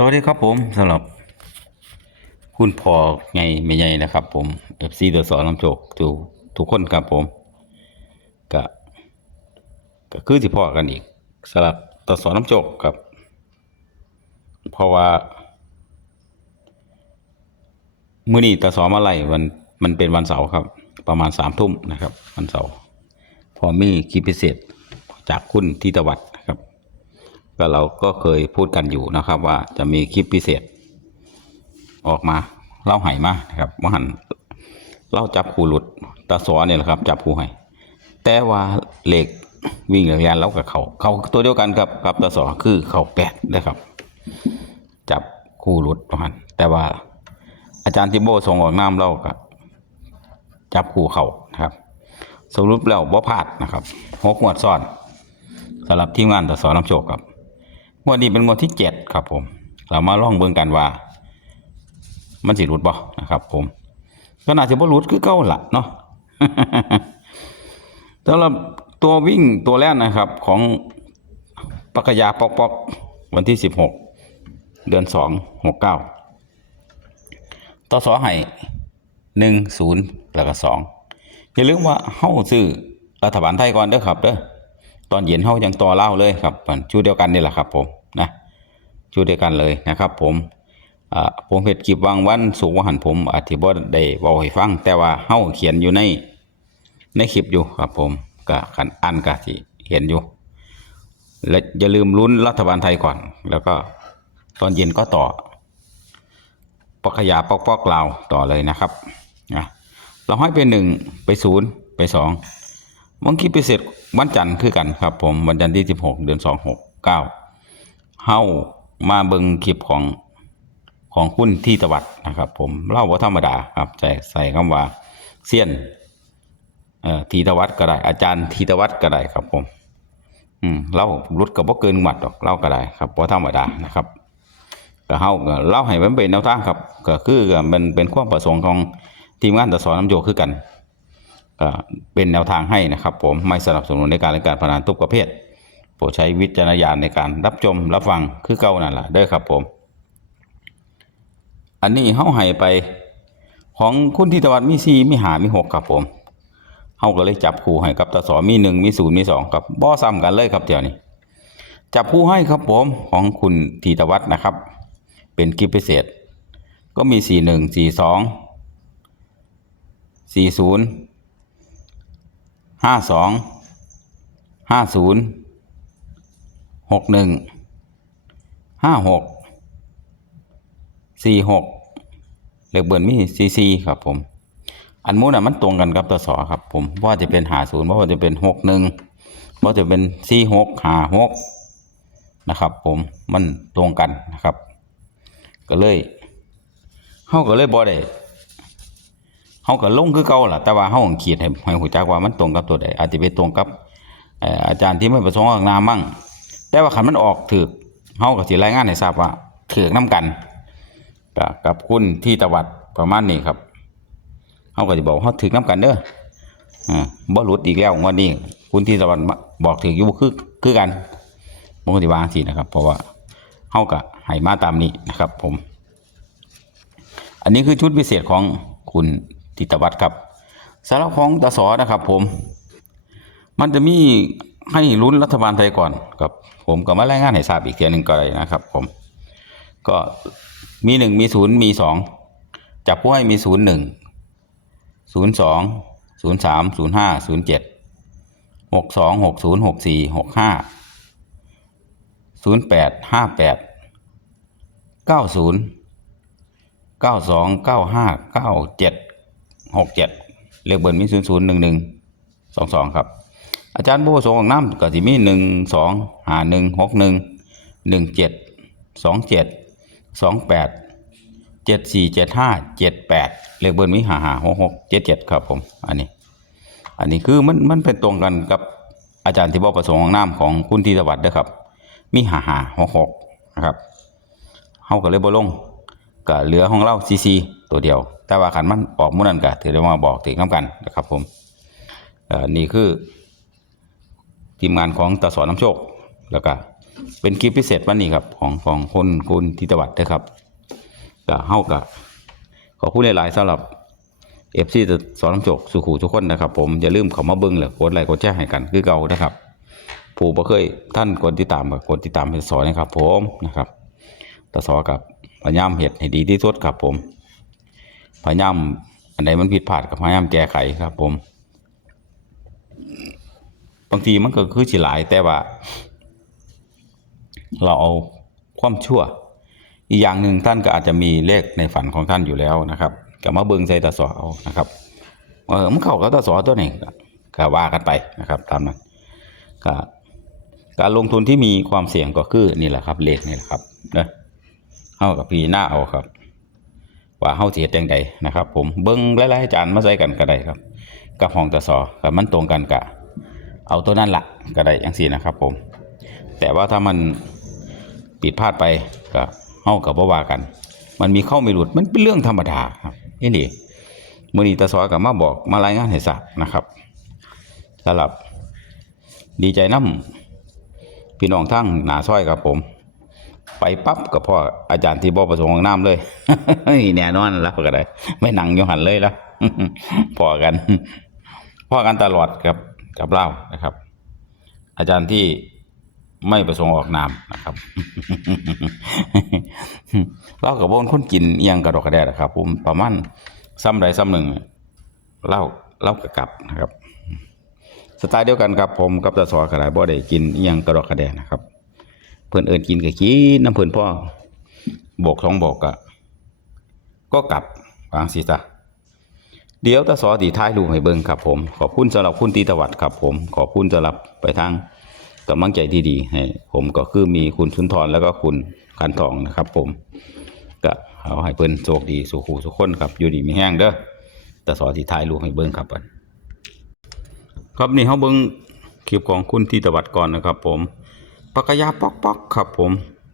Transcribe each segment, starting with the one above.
สวัสดีครับผมสำหรับ คุณพ่อไงไม่ใหญ่นะครับ ผมเอฟซีตัวสอนลำโจกทุกทุกคนครับผมก็ก็คือที่พ่อกันอีกสำหรับตัวสอนลำโจกครับ เพราะว่ามื้อนี้ตาสอมาไล่วันมันเป็นวันเสาร์ครับ ประมาณสามทุ่มนะครับ วันเสาร์พอมีคลิปพิเศษจากคุณทิตวัฒน์นะครับ ก็เราก็เคยพูดกันอยู่นะครับว่าจะมีคลิปพิเศษ ออกมาเล่าไห้มานะครับว่าหันเล่าจับคู่หลุดตาสอเนี่ยแหละครับ จับคู่ไห้แต่ว่าเหล็กวิ่งเหล็กยานแล้วกับเขาเขาตัวเดียวกันครับกับตาสอคือเขาแปดนะครับ จับคู่หลุดว่าหันแต่ว่าอาจารย์ทิโบส่งออกน้ำเล่ากับจับคู่เขานะครับ สรุปแล้วบ่พลาดนะครับหกงวดซ้อนสำหรับทีมงานตาสอน้ำโชคครับ งวดนี้เป็นงวดที่เจ็ดครับผม เรามาลองเบิ่งกันว่า มันสิรุดบ่นะครับ ผมก็น่าจะบ่รุดคือเก่าละเนาะสำหรับตัววิ่งตัวแรกนะครับ ของปักยาปอกปอกวันที่สิบหกเดือนสองหกเก้าต่อสอให้หนึ่งศูนย์แล้วก็สองอย่าลืมว่าเฮาซื้อรัฐบาลไทยก่อนเด้อครับเด้อตอนเย็นเฮายังต่อเล่าเลยครับ ชุดเดียวกันนี่แหละครับผม นะชุดเดียกันเลยนะครับ ผมผมเฮ็ดคลิปวางวันสุกร์วันหันผมอธิบ่ได้เว้าให้ฟัง แต่ว่าเฮาเขียนอยู่ในในคลิปอยู่ครับผมก็คันอ่านก็สิเห็นอยู่ และอย่าลืมลุ้นรัฐบาลไทยก่อน แล้วก็ตอนเย็นก็ต่อปอกขยาปอกปอกลาวต่อเลยนะครับนะเราให้ไปหนึ่งไปศูนย์ไปสองมันคิดพิเศษวันจันทร์คือกันครับผมวันจันทร์ที่16เดือน2 6 9เก้า เฮามาเบิงคลิปของของคุณที่ตวัดนะครับ ผมเล่าว่าธรรมดาครับใส่ใส่คำว่าเซียนเอ่อทีตวัดก็ได้ อาจารย์ทีตวัดก็ได้ครับ ผม อืมเล่ารุดกับบ่เกินหมัดดอกเล่าก็ได้ครับบ่ธรรมดานะครับก็เฮาก็เล่าให้มันเป็นแนวทางครับก็คือมันเป็นความประสงค์ของทีมงานตะสอนน้ำโยคือกันก็เป็นแนวทางให้นะครับ ผมไม่สนับสนุนในการเล่นการพนันทุกประเภท โปรดใช้วิจารณญาณในการรับชมรับฟังคือเก่านั่นแหละเด้อครับผม อันนี้เฮาให้ไป ของคุณทิตวัฒน์มีสี่มีหามีหกครับผมเฮาก็เลยจับคู่ให้กับตาสอมีหนึ่งมีศูนย์มีสองครับบ่ซ้ำกันเลยครับเดี๋ยวนี้ จับคู่ให้ครับผมของคุณธีตวัฒน์นะครับ เป็นคลิปพิเศษ ก็มีสี่หนึ่งสี่สองสี่ศูนย์ห้าสองห้าศูนย์ หกหนึ่งห้าหกสี่หกเลขเบิร์นมีซีซีครับผม อันมูน่ะมันตรงกันกับตัวสอครับผมว่าจะเป็นหาศูนย์ว่าจะเป็นหกหนึ่งว่าจะเป็นสี่หกหาหกนะครับ ผมมันตรงกันนะครับ ก็เลยเขาก็เลยบอได้เขาก็ลงคือเก่าล่ะแต่ว่าเขาขีดให้ให้หูจักว่ามันตรงกับตัวใดอาจจะไปตรงกับเอ่ออาจารย์ที่ไม่ประสงค์ออกนามมั่ง แต่ว่าขันมันออกถือเขาก็สิรายงานให้ทราบว่าถือน้กันกับกับคุณที่ตวัดประมาณนี้ครับเขาก็จะบอกว่าเขาถือน้กันเด้ออ่าบ่หลุดอีกแล้ววันนี้คุณที่ตวัดบอกถืออยู่คือคือกันผมก็สิวางสินะครับ เพราะว่าเขาก็ให้มาตามนี้นะครับ ผม อันนี้คือชุดพิเศษของคุณติตวัฒน์ครับสำหรับของตสอนะครับ ผม มันจะมี ให้ลุ้นรัฐบาลไทยก่อนกับผมก็มารายงานให้ทราบอีกเทียหนึ่งก็ได้นะครับ ผม ก็มีหนึ่งมีศูนย์มีสองจับผู้ให้มีศูนย์หนึ่งศูนย์สองศูนย์สามศูนย์ห้าศูนย์เจ็ดหกสองหกศูนย์หกสี่หกห้าศูนย์แปดห้าแปดเก้าศูนย์เก้าสองเก้าห้าเก้าเจ็ดหกเจ็ดเลขเบิร์มีศูนย์ศูนย์หนึ่งหนึ่งสองสองครับ อาจารย์ผู้ประสงค์ของน้ำก็สิมีหนึ่งสองหาหนึ่งหกหนึ่งหนึ่งเจ็ดสองเจ็ดสองแปดเจ็ดสี่เจ็ดห้าเจ็ดแปดเลขเบิร์มีหาหาหกหกเจ็ดเจ็ดครับผม อันนี้ อันนี้คือมันมันเป็นตรงกันกับอาจารย์ที่บอกประสงค์ของน้ำของคุณธีรวัตรนะครับ มีหาหาหกหกนะครับเฮาก็เลยบ่ลงก็เหลือของเราซีซีตัวเดียว แต่ว่าขันมันออกมุ่นั้นก็ถือได้ว่าบอกถึงน้ำกันนะครับผมอ่นี่คือ ทีมงานของตาสอนน้ำโชค แล้วก็เป็นคลิปพิเศษวันนี้ครับ ของของคนคุณทิตวัฒน์นะครับก็เฮากับขอพูดหลายๆสำหรับเอฟซีสอนน้ำโจกสุขูทุกคนนะครับ ผมอย่าลืมเขามาเบิ้งเลยกดไลค์กดแชร์ให้กันคือเก่านะครับผู้บ่เคยท่านกดติดตามกับกดติดตามให้สอนนะครับ ผมนะครับตสอกับพยายามเห็ดให้ดีที่สุดครับ ผมพยายามอันใดมันผิดพลาดกับพยายามแก้ไขครับ ผม บางทีมันก็คือสิหลายแต่ว่า เราเอาความชั่ว อีกอย่างหนึ่งท่านก็อาจจะมีเลขในฝันของท่านอยู่แล้วนะครับก็มาเบิงใส่ตาสอเอานะครับเออมันเข้ากับตาสอตัวนี้ก็ว่ากันไปนะครับตามนั้นก็การลงทุนที่มีความเสี่ยงก็คือนี่แหละครับ เลขนี่แหละครับนะเฮากับพีหน้าเอาครับ ว่าเฮาสิเฮ็ดจังใดนะครับ ผมเบิ่งหลายๆอาจารย์มาใส่กันก็ได้ครับ กับห้องตาสอกับมันตรงกันกะ เอาตัวนั้นละก็ได้อย่างสี่นะครับ ผม แต่ว่าถ้ามันผิดพลาดไปก็เฮากับบ่ว่ากัน มันมีเข้าไม่หลุดมันเป็นเรื่องธรรมดาครับนี่นี่มื้อนี้ตาซอกับมาบอกมารายงานให้ทราบนะครับสำหรับดีใจน้ำพี่น้องทั้งหนาซอยครับผม ไปปั๊บกับพ่ออาจารย์ที่บ่ประสงค์ของน้ำเลยแน่นอนแล้วก็ได้ไม่นั่งอยู่หันเลยแล้วพอกันพอกันตลอดกับ กับเล่านะครับ อาจารย์ที่ไม่ประสงค์ออกนามนะครับ เล่ากับบนคนกินเอียงกระดกกระแดนะครับผมประมาณซ้ำใดซ้ำหนึ่งเล่าเล่ากระกลับนะครับ สไตล์เดียวกันครับผมกับตาสอกระไดบ่ได้กินเอียงกระดกกระแดนะครับ เพื่อนเอินกินก็กินน้ำเพื่อนพ่อบอกสองบอกกะก็กลับวางสีซะ เดี๋ยวตาสอตีท้ายรูปให้เบิ่งครับผม ขอบคุณสำหรับคุณตีตวัดครับผม ขอบคุณสำหรับไปทางกำลังใจที่ดีให้ผมก็คือมีคุณสุนทรแล้วก็คุณคันทองนะครับ ผมก็เอาให้เพิ่นโชคดีสุขูสุขคนครับอยู่ดีมีแห้งเด้อตาสอตีท้ายรูปให้เบิ่งครับอันครับนี่เฮาเบิ่งคลิปของคุณตีตวัดก่อนนะครับ ผมปากกายาป๊อกป๊อกครับ ผม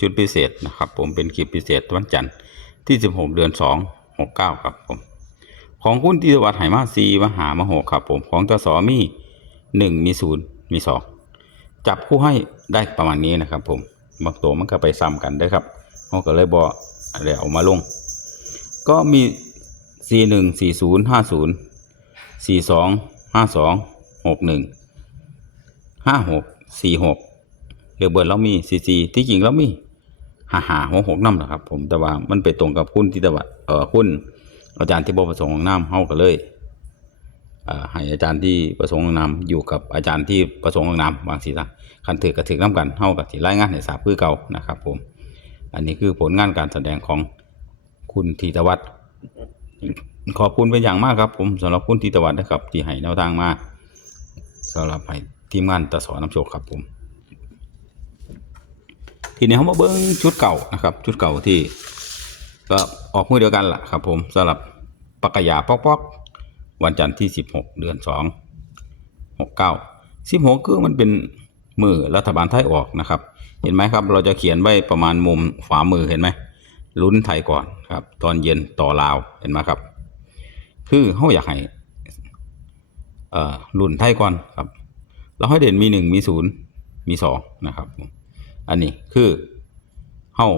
จุดพิเศษนะครับ ผมเป็นคลิปพิเศษวันจันทร์ที่ 16 เดือน 2 69 ครับผม ของคุณที่วัดไหมาซีมหามาหกครับผมของตสอมีหนึ่งมีศูนย์มีสองจับคู่ให้ได้ประมาณนี้นะครับ ผมบางตัวมันก็ไปซ้ำกันได้ครับเขาก็เลยบออะไรเอามาลง ก็มีสี่หนึ่งสี่ศูนย์ห้าศูนย์สี่สองห้าสองหกหนึ่งห้าหกสี่หกเรือเบิร์ดเรามีสี่สี่ที่จริงเรามีห้าห้าหกหกน้ำนะครับผมแต่ว่ามันไปตรงกับคุณที่ตวัดเอ่อคุณ อาจารย์ที่บ่ประสงค์ของน้ำเฮาก็เลยให้อาจารย์ที่ประสงค์ของน้ำอยู่กับอาจารย์ที่ประสงค์ของน้ำบางสิซะคันถือก็ถือน้ำกันเฮากับสิรายงานให้ทราบคือเก่านะครับผมอันนี้คือผลงานการแสดงของคุณธีตวัฒน์ขอบคุณเป็นอย่างมากครับ ผมสำหรับคุณธีตวัฒน์นะครับ ที่ให้แนวทางมาสำหรับให้ทีมงานตะสอน้ำโชคครับผมทีนี้เขามาเบิ้งชุดเก่านะครับ ชุดเก่าที่ ก็ออกมือเดียวกันล่ะครับ ผมสำหรับปากกยาปอกปอกวันจันทร์ที่16เดือน2 69 16คือมันเป็นมือรัฐบาลไทยออกนะครับ เห็นไหมครับ เราจะเขียนไว้ประมาณมุมขวามือเห็นไหมลุ้นไทยก่อนครับ ตอนเย็นต่อลาวเห็นไหมครับ คือเขาอยากให้เอ่อลุ้นไทยก่อนครับเราให้เด่นมีหนึ่งมีศูนย์มีสองนะครับ อันนี้คือเฮา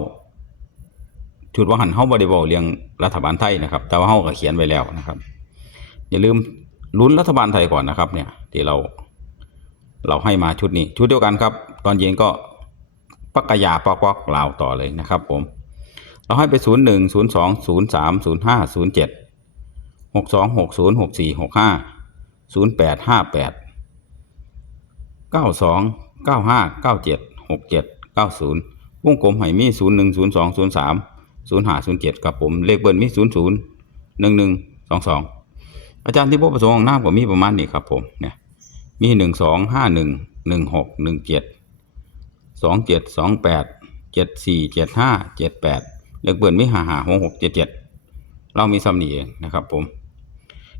ชุดว่าหันเฮาบ่ได้เว้าเรื่องรัฐบาลไทยนะครับ แต่ว่าเฮาก็เขียนไว้แล้วนะครับ อย่าลืมลุ้นรัฐบาลไทยก่อนนะครับ เนี่ยที่เรา เราให้มาชุดนี้ ชุดเดียวกันครับ ตอนเย็นก็ปักกยาปอกปอกลาวต่อเลยนะครับ ผม เราให้ไปศูนย์หนึ่งศูนย์สองศูนย์สามศูนย์ห้าศูนย์เจ็ดหกสองหกศูนย์หกสี่หกห้าศูนย์แปดห้าแปดเก้าสองเก้าห้าเก้าเจ็ดหกเจ็ดเก้าศูนย์วงกลมไหมีศูนย์หนึ่ง ศูนย์สองศูนย์สาศูนย์หาศูนเจ็ดกับผมเลขเบิ้ลมีศูนย์ศูนย์หนึ่งหนึ่งสองสองอาจารย์ที่พบประสงค์ของหน้าผมมีประมาณนี้ครับผมเนี่ยมีหนึ่งสองห้าหนึ่งหนึ่งหกหนึ่งเจ็ดสองเจ็ดสองแปดเจ็ดสี่เจ็ดห้าเจ็ดแปดเลขเบิ้ลมีห้าห้าหกหกเจ็ดเจ็ดเรามีซ้ำนี่เองนะครับผม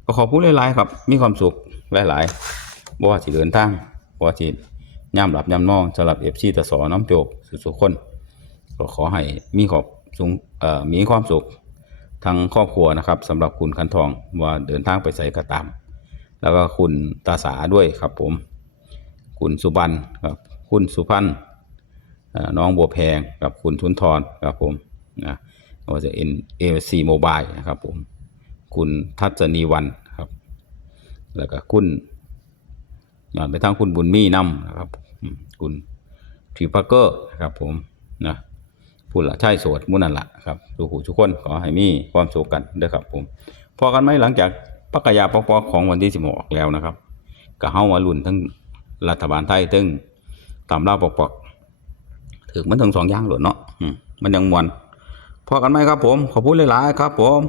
ก็ขอพูดหลายๆครับ มีความสุขหลายๆบ่ว่าสิเดินทางบ่ว่าสิย่ำหลับย่ำนอนสำหรับเอฟซีตะสอน้ำโจกสุดๆคน ก็ขอให้มีขอบ สูงมีความสุขทั้งครอบครัวนะครับสำหรับคุณคันทองว่าเดินทางไปใส่ก็ตาม แล้วก็คุณตาสาด้วยครับผม คุณสุบันครับคุณสุพันธ์น้องบัวแพงกับคุณทุนทรครับผมนะว่าจะเอ็นเอซีโมบายนะครับผม คุณทัศนีวันครับ แล้วก็คุณย้อนไปทางคุณบุญมีน้ำนะครับ คุณทรีพักเกอร์นะครับผมนะ พูดละใช่โสดมุนันละครับทุกผู้ทุกคนขอให้มีความสุขกันด้อครับผมพอกันไหมหลังจากปักกยาปอกปอกของวันที่สิบหกแล้วนะครับก็เฮามาลุ่นทั้งรัฐบาลไทยทั้งตามล่าปอกปอกถึงมันทั้งสองอย่างหลดเนาะมันยังมวนพอกันไหมครับผม ขอพูดหลายๆครับผม